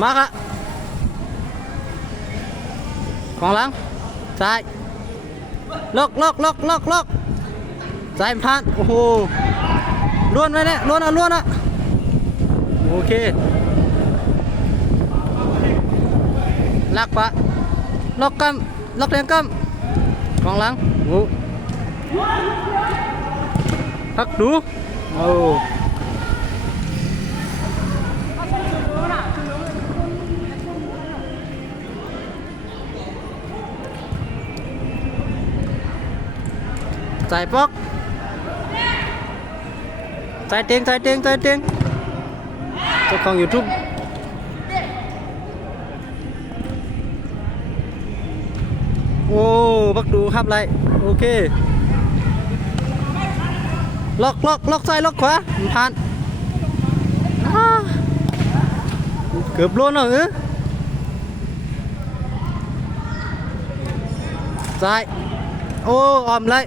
มากอะกองหลังซ้ายล็อกซ้ายผ่านโอ้โหล้วนไว้เนี่ยล้วนอ่ะโอเคลักปะล็อกแรงกำกองหลังโอ้พักดูโอ้ใจปอกใจเตียงเจ้าของ YouTube โอ้พักดูครับไรโอเคล็อกซ้ายล็อกขวาผ่านเกือบล้นแล้วซ้ายโอ้ออมเลย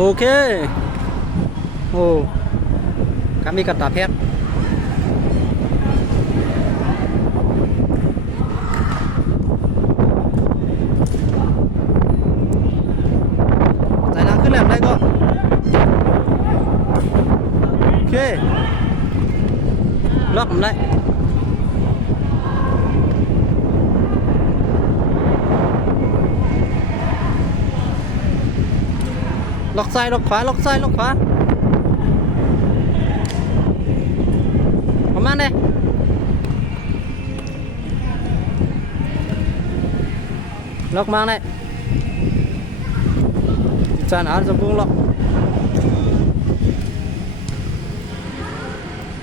โอเคโอ้kamiกระตาแพทย์ใส่น้ำขึ้นแหลมได้ก็โอเคล็อกผมได้ล็อกซ้ายล็อกขวาประมาณนี้ล็อกมาnàyจานอาร์ตสมบูรณ์ล็อก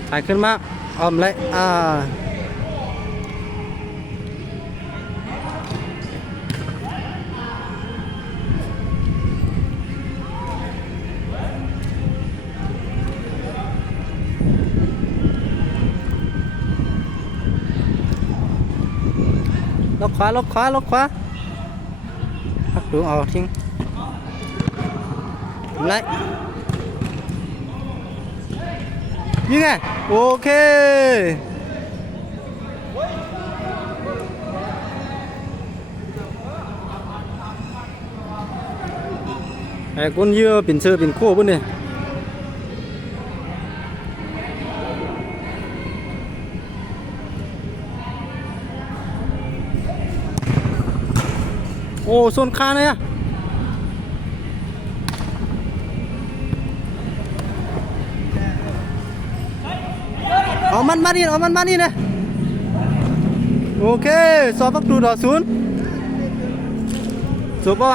ถ่ายขึ้นมาออมเลยล็อกขวาพักดูเอาทิ้งไล่ยิงไงโอเคไอ้คนเยอะเป็นเสือเป็นโค้ปุ่นเนี่ยโอ้โซนคาเนี่ยเอามันมานี่นะโอเคสอบพักดูดอศูนย์จบป่ะ